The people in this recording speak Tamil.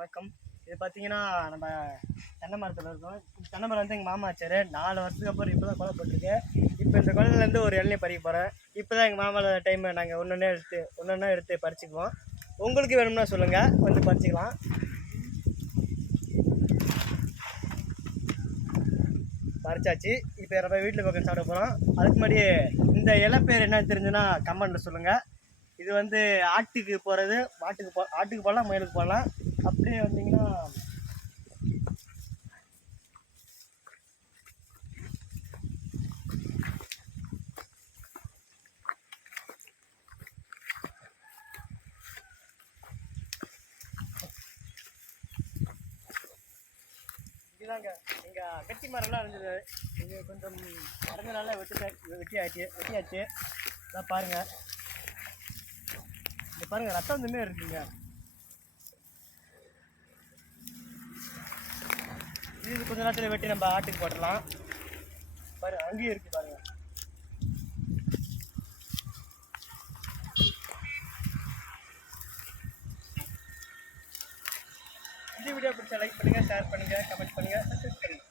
வணக்கம். இது பார்த்தீங்கன்னா நம்ம தென்னை மரத்தில் இருக்கோம். தென்னை மரம் வந்து எங்கள் மாமா வச்சார். 4 வருஷத்துக்கு அப்புறம் இப்போ தான் கொலை போட்டிருக்கு. இப்போ இந்த கொலையிலேருந்து ஒரு இளநீ பறிக்க போகிறேன். இப்போ தான் எங்கள் மாமாவோட டைமை நாங்கள் ஒன்றொன்னா எடுத்து பறிச்சுக்குவோம். உங்களுக்கு வேணும்னா சொல்லுங்கள், வந்து பறிச்சிக்கலாம். பறிச்சாச்சு. இப்போ நம்ம வீட்டில் பக்கம் சாப்பிட போகிறோம். அதுக்கு முன்னாடி இந்த இலை பேர் என்ன தெரிஞ்சுன்னா கமெண்ட்டில் சொல்லுங்கள். இது வந்து ஆட்டுக்கு போகிறது, ஆட்டுக்கு போடலாம், முயலுக்கு போடலாம். அப்படியே வந்தீங்கன்னா இதுதாங்க எங்கள் கட்டி மரம்லாம் இருந்தது. இது கொஞ்சம் அடைஞ்சனால வெட்டியாச்சு. இதான் பாருங்கள், இங்கே பாருங்கள், ரத்தம் வந்துமே இருக்குங்க. இது கொஞ்ச நேரத்தில் வெட்டி நம்ம ஆட்டுக்கு போட்டுடலாம். பாருங்கள், அங்கேயும் இருக்குது பாருங்கள். இந்த வீடியோ பிடிச்சா லைக் பண்ணுங்கள், ஷேர் பண்ணுங்கள், கமெண்ட் பண்ணுங்கள், சப்ஸ்கிரைப் பண்ணுங்கள்.